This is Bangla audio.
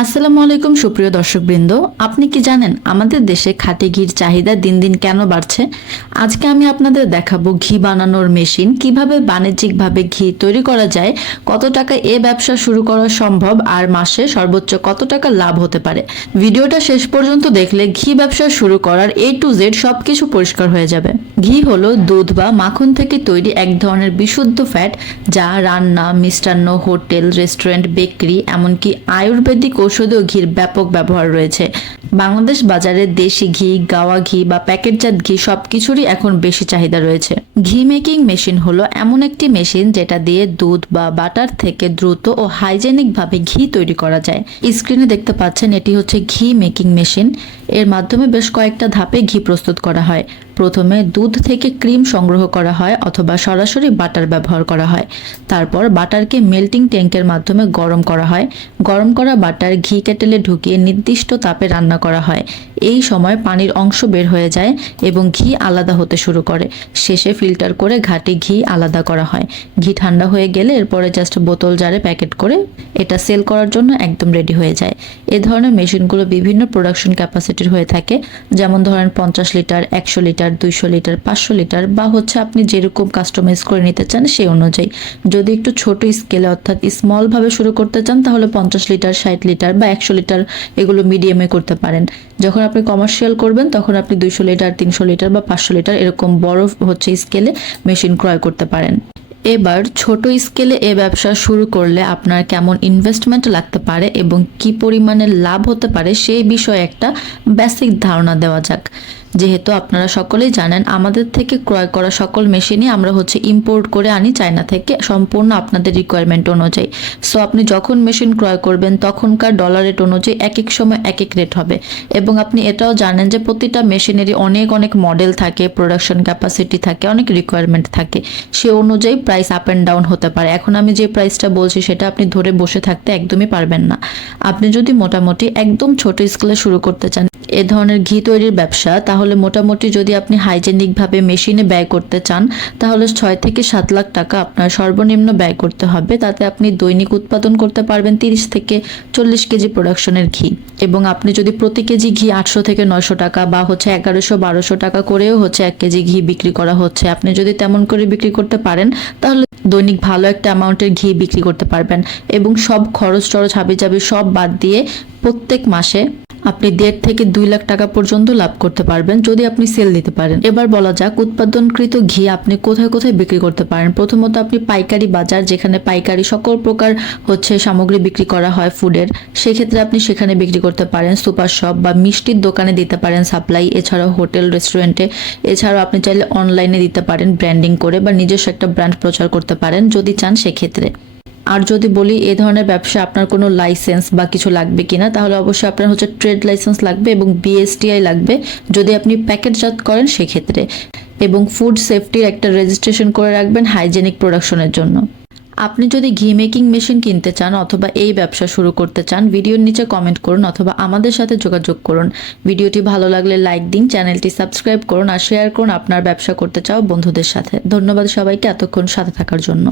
আসসালামু আলাইকুম সুপ্রিয় দর্শকবৃন্দ, আপনি কি জানেন আমাদের দেশে খাঁটি ঘির চাহিদা দিন দিন কেন বাড়ছে? আজকে আমি আপনাদের দেখাবো ঘি বানানোর মেশিন, কিভাবে বাণিজ্যিকভাবে ঘি তৈরি করা যায়, কত টাকা এ ব্যবসা শুরু করা সম্ভব, আর মাসে সর্বোচ্চ কত টাকা লাভ হতে পারে। ভিডিওটা শেষ পর্যন্ত দেখলে ঘি ব্যবসা শুরু করার A to Z সবকিছু পরিষ্কার হয়ে যাবে। ঘি হলো দুধ বা মাখন থেকে তৈরি এক ধরনের বিশুদ্ধ ফ্যাট, যা রান্না, মিষ্টান্ন, হোটেল, রেস্টুরেন্ট, বেকারি, এমনকি আয়ুর্বেদিক ঔষধেও ঘির ব্যাপক ব্যবহার রয়েছে। বাংলাদেশ বাজারে দেশি ঘি, গাওয়া ঘি বা প্যাকেটজাত ঘি সবকিছুরই এখন বেশি চাহিদা রয়েছে। ঘি মেকিং মেশিন হলো এমন একটি মেশিন যেটা দিয়ে দুধ বা বাটার থেকে দ্রুত ও হাইজেনিক ভাবে ঘি তৈরি করা যায়। স্ক্রিনে দেখতে পাচ্ছেন এটি হচ্ছে ঘি মেকিং মেশিন। এর মাধ্যমে বেশ কয়েকটা ধাপে ঘি প্রস্তুত করা হয়। প্রথমে দুধ থেকে ক্রিম সংগ্রহ করা হয় অথবা সরাসরি বাটার ব্যবহার করা হয়। তারপর বাটারকে মেল্টিং ট্যাঙ্কের মাধ্যমে গরম করা হয়। গরম করা বাটার ঘি কেটেলে ঢুকিয়ে নির্দিষ্ট তাপে রান্না করা হয়। এই সময় পানির অংশ বের হয়ে যায় এবং ঘি আলাদা হতে শুরু করে। শেষে ফিল্টার করে ঘাটি ঘি আলাদা করা হয়। ঘি ঠান্ডা হয়ে গেলে এরপরে জাস্ট বোতল জারে প্যাকেট করে এটা সেল করার জন্য একদম রেডি হয়ে যায়। এ ধরনের মেশিনগুলো বিভিন্ন প্রোডাকশন ক্যাপাসিটির হয়ে থাকে, যেমন ধরেন 50 লিটার, 100 লিটার, 200 লিটার, 500 লিটার, বা আপনি যেরকম কাস্টমাইজ করে নিতে চান সেই অনুযায়ী। যদি একটু ছোট স্কেলে অর্থাৎ স্মল ভাবে শুরু করতে চান তাহলে 50 লিটার, 60 লিটার বা 100 লিটার এগুলো মিডিয়ামে করতে পারেন। যখন আপনি কমার্শিয়াল করবেন তখন আপনি 200 লিটার, 300 লিটার বা 500 লিটার এরকম বড় স্কেলে মেশিন ক্রয় করতে পারেন। এবার ছোট স্কেলে এ ব্যবসা শুরু করলে আপনার কেমন ইনভেস্টমেন্ট লাগতে পারে এবং কি পরিমাণে লাভ হতে পারে সেই বিষয়ে একটা বেসিক ধারণা দেওয়া যাক। যেহেতু আপনারা সকলেই জানেন আমাদের থেকে ক্রয় করা সকল মেশিনই আমরা ইম্পোর্ট করে আনি চায়না থেকে, সম্পূর্ণ আপনাদের রিকোয়ারমেন্ট অনুযায়ী। সো আপনি যখন মেশিন ক্রয় করবেন তখনকার ডলার রেট অনুযায়ী এক এক সময় এক এক রেট হবে। এবং আপনি এটাও জানেন যে প্রতিটা মেশিনেরই অনেক অনেক মডেল থাকে, প্রোডাকশন ক্যাপাসিটি থাকে, অনেক রিকোয়ারমেন্ট থাকে। সে অনুযায়ী প্রাইস আপ অ্যান্ড ডাউন হতে পারে। এখন আমি যে প্রাইসটা বলছি সেটা আপনি ধরে বসে থাকতে একদমই পারবেন না। আপনি যদি মোটামুটি একদম ছোট স্কেলে শুরু করতে চান এ ধরনের ঘি তৈরির ব্যবসা, তাহলে মোটামুটি যদি আপনি হাইজেনিক ভাবে মেশিনে ব্যয় করতে চান তাহলে 6 থেকে 7 লাখ টাকা আপনার সর্বনিম্ন ব্যয় করতে হবে। তাতে আপনি দৈনিক উৎপাদন করতে পারবেন 30 থেকে 40 কেজি প্রোডাকশনের ঘি। এবং আপনি যদি প্রতি কেজি ঘি 800 থেকে 900 টাকা বা 1100-1200 টাকা করেও 1 কেজি ঘি বিক্রি করা হচ্ছে, আপনি যদি তেমন করে বিক্রি করতে পারেন তাহলে দৈনিক ভালো একটা অ্যামাউন্টের ঘি বিক্রি করতে পারবেন। এবং সব খরচ টরচ হাবিজাবি সব বাদ দিয়ে প্রত্যেক মাসে আপনি 1.5 থেকে 2 লাখ টাকা পর্যন্ত লাভ করতে পারবেন যদি আপনি সেল দিতে পারেন। এবার বলা যাক উৎপাদনকৃত ঘি আপনি কোথায় কোথায় বিক্রি করতে পারেন। প্রথমত আপনি পাইকারি বাজার, যেখানে পাইকারি সকল প্রকার সামগ্রী বিক্রি করা হয় ফুডের, সেই ক্ষেত্রে আপনি সেখানে বিক্রি করতে পারেন। সুপার শপ বা মিষ্টির দোকানে দিতে পারেন সাপ্লাই, এছাড়াও হোটেল, রেস্টুরেন্টে, এছাড়াও আপনি চাইলে অনলাইনে দিতে পারেন ব্র্যান্ডিং করে, বা নিজস্ব একটা ব্র্যান্ড প্রচার করতে পারেন যদি চান সেক্ষেত্রে। আর যদি বলি এ ধরনের ব্যবসা আপনার কোনো লাইসেন্স বা কিছু লাগবে কিনা, তাহলে অবশ্যই আপনার ট্রেড লাইসেন্স লাগবে এবং BSTI লাগবে যদি আপনি প্যাকেটজাত করেন সেক্ষেত্রে। এবং ফুড সেফটির একটা রেজিস্ট্রেশন করে রাখবেন হাইজেনিক প্রোডাকশনের জন্য। আপনি যদি ঘি মেকিং মেশিন কিনতে চান অথবা এই ব্যবসা শুরু করতে চান, ভিডিওর নিচে কমেন্ট করুন অথবা আমাদের সাথে যোগাযোগ করুন। ভিডিওটি ভালো লাগলে লাইক দিন, চ্যানেলটি সাবস্ক্রাইব করুন আর শেয়ার করুন আপনার ব্যবসা করতে চাও বন্ধুদের সাথে। ধন্যবাদ সবাইকে এতক্ষণ সাথে থাকার জন্য।